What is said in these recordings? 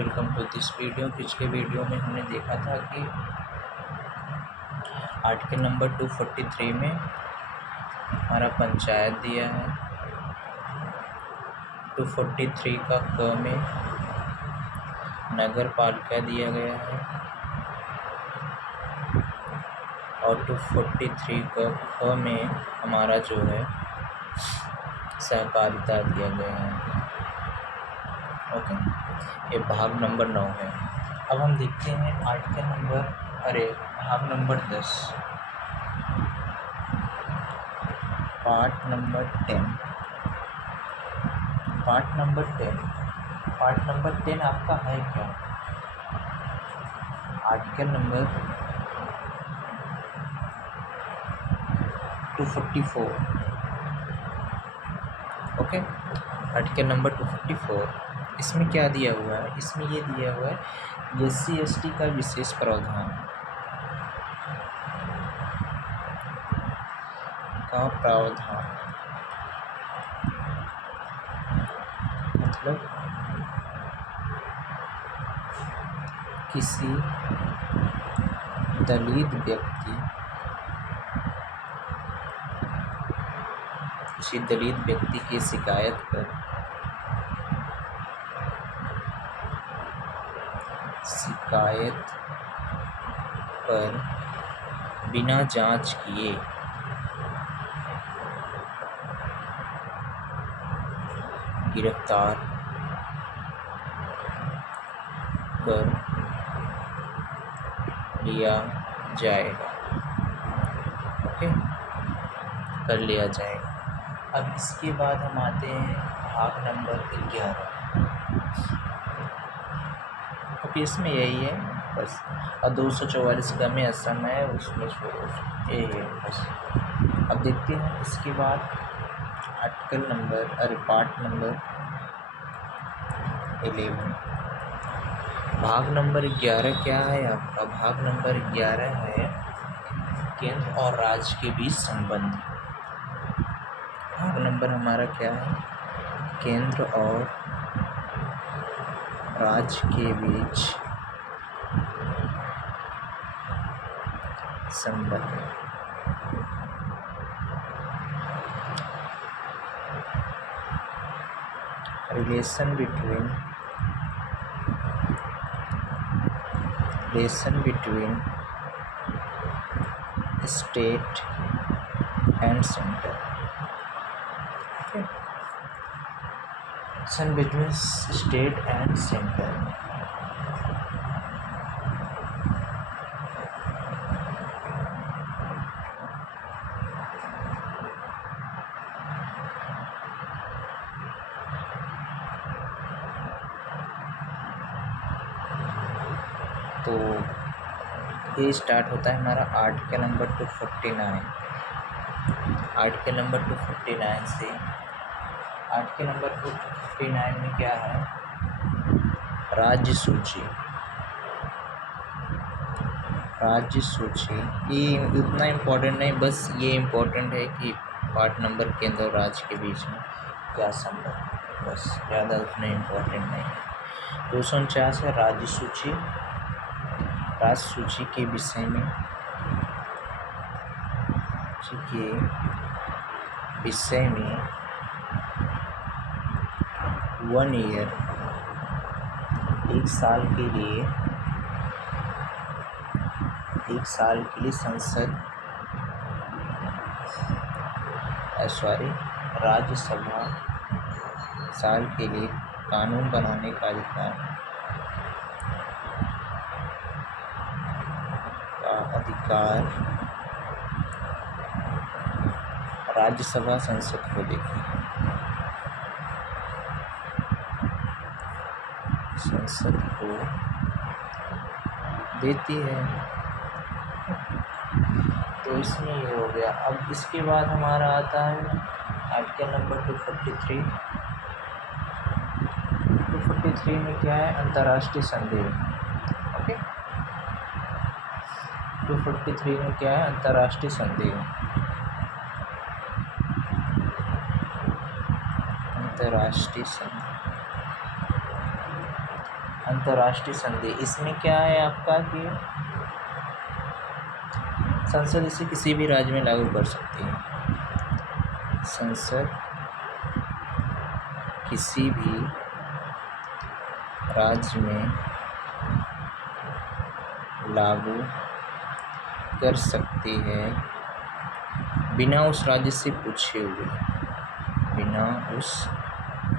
Welcome to this video. पिछले video में हमने देखा था कि आर्टिकल नंबर 243 में हमारा पंचायत दिया है, 243 का क में नगर पालिका दिया गया है और 243 का ख में हमारा जो है सहकारिता दिया गया है। ओके, ये भाग नंबर 9 है। अब हम देखते हैं भाग number 10, part number 10। Part number 10 आपका है क्या? Article number 244। Okay, article number 244, इसमें क्या दिया हुआ है? इसमें ये दिया हुआ है SC/ST का विशेष प्रावधान मतलब किसी दलित व्यक्ति की शिकायत पर बिना जांच किए गिरफ्तार कर लिया जाएगा। ओके, कर लिया जाएगा। अब इसके बाद हम आते हैं भाग नंबर 11। ओके, इसमें यही है बस, और 244 का में असम है, उसमें यही है बस। अब देखते हैं इसके बाद पार्ट नंबर 11। भाग नंबर 11 क्या है आपका? भाग नंबर 11 है केंद्र और राज्य के बीच संबंध। भाग नंबर हमारा क्या है? केंद्र और राज्य के बीच संबंध। Relation between state and centre. Relation between state and centre. तो ये स्टार्ट होता है हमारा आर्टिकल नंबर 249। आर्टिकल नंबर 249 से आर्टिकल नंबर 259 में क्या है? राज्य सूची। ये उतना इम्पोर्टेंट नहीं, बस ये इम्पोर्टेंट है कि पार्ट नंबर केंद्र और राज्य के बीच में क्या संबंध, बस, ज़्यादा उतना इम्पोर्टेंट नहीं है। 249 है राज्य सूची के विषय में 1 ईयर, 1 साल के लिए संसद राज्यसभा साल के लिए कानून बनाने का अधिकार राज्यसभा संसद को देती है। तो इसमें ये हो गया। अब इसके बाद हमारा आता है आर्टिकल नंबर 243। 243 में क्या है? अंतर्राष्ट्रीय संदेह। ओके, 243 में क्या है? अंतर्राष्ट्रीय संदेह। अंतर्राष्ट्रीय संधि, इसमें क्या है आपका कि संसद इसे किसी भी राज्य में लागू कर सकती है। संसद किसी भी राज्य में लागू कर सकती है बिना उस राज्य से पूछे हुए, बिना उस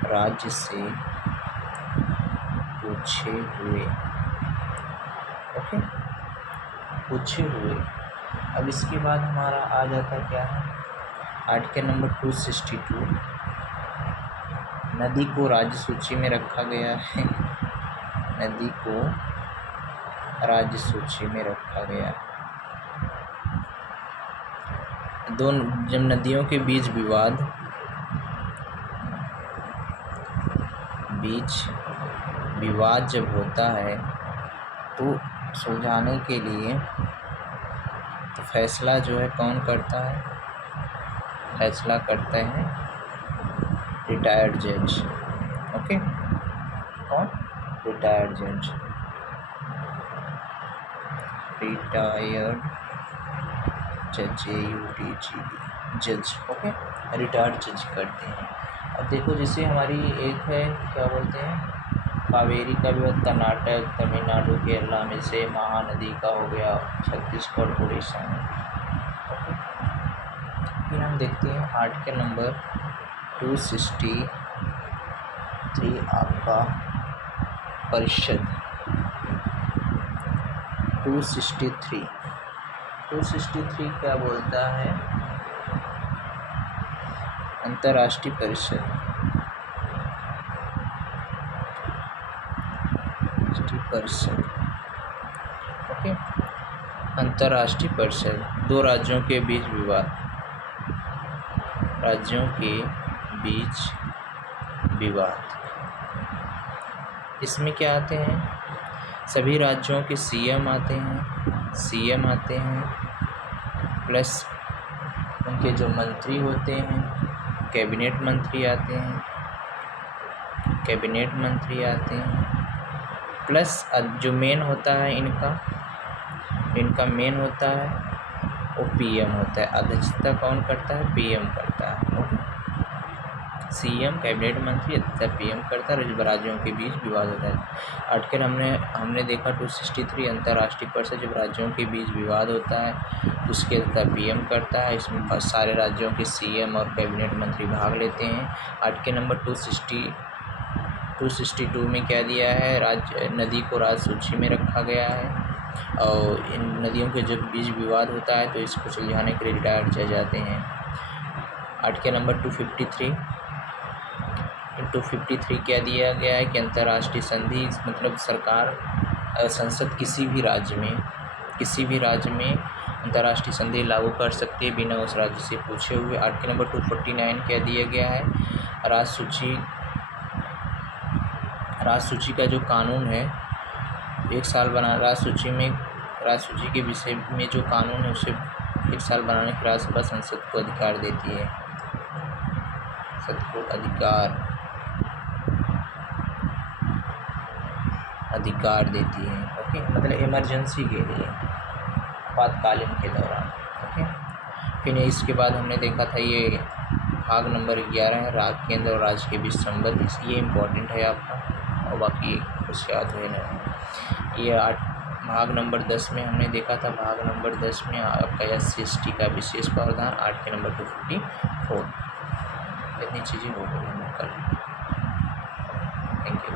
राज्य से पूछे हुए। ओके, पूछे हुए। अब इसके बाद हमारा आ जाता क्या है आर्टिकल नंबर 262, नदी को राज्य सूची में रखा गया है। नदी को राज्य सूची में रखा गया। दोनों जब नदियों के बीच विवाद जब होता है तो सुलझाने के लिए तो फैसला जो है कौन करता है, फैसला करते हैं रिटायर्ड जज। ओके, कौन? रिटायर्ड जज, रिटायर्ड जज, जज। ओके, रिटायर्ड जज करते हैं। अब देखो जैसे हमारी एक है क्या बोलते हैं कावेरी का भी कर्नाटक, तमिलनाडु, केरला में से महानदी का हो गया छत्तीसगढ़, उड़ीसा में। ओके, फिर हम देखते हैं आर्टिकल नंबर 263 आपका परिषद। 263 क्या बोलता है? अंतर्राष्ट्रीय परिषद, ओके, अंतर्राष्ट्रीय परिषद। दो राज्यों के बीच विवाद, राज्यों के बीच विवाद। इसमें क्या आते हैं? सभी राज्यों के सीएम आते हैं, प्लस उनके जो मंत्री होते हैं, कैबिनेट मंत्री आते हैं, प्लस जो मेन होता है इनका मेन होता है वो पीएम होता है। अध्यक्षता कौन करता है? पीएम करता है। सीएम, कैबिनेट मंत्री, अध्यक्षता पीएम करता है। राज्यों के बीच विवाद होता है। आर्टिकल हमने देखा 263 अंतर्राष्ट्रीय परिषद, जब राज्यों के बीच विवाद होता है उसके अध्यक्षता पीएम करता है। इसमें बहुत सारे राज्यों के सीएम और कैबिनेट मंत्री भाग लेते हैं। आर्टिकल नंबर 262 में क्या दिया है? नदी को राज्य सूची में रखा गया है और इन नदियों के जब बीच विवाद होता है तो इसको सुलझाने के लिए रिटायर्ड जज आते हैं। आर्टिकल नंबर 253 क्या दिया गया है कि अंतर्राष्ट्रीय संधि मतलब संसद किसी भी राज्य में अंतर्राष्ट्रीय संधि लागू कर सकती है बिना उस राज्य से पूछे हुए। आर्टिकल नंबर 249 क्या दिया गया है? राज्य सूची का जो कानून है 1 साल बना, राज्य सूची के विषय में जो कानून है उसे 1 साल बनाने की राज्यसभा संसद को अधिकार देती है। अधिकार देती है। ओके, मतलब इमरजेंसी के लिए, आपातकालीन के दौरान। ओके, फिर इसके बाद हमने देखा था ये भाग नंबर 11 है केंद्र और राज्य के बीच संबंध। ये इम्पोर्टेंट है आपका और बाकी कुछ याद है ना। ये भाग नंबर 10 में हमने देखा था, भाग नंबर 10 में आपका SC/ST का विशेष प्रावधान। आर्टिकल नंबर 254 इतनी चीज़ें हो गई हमने कल। Thank you.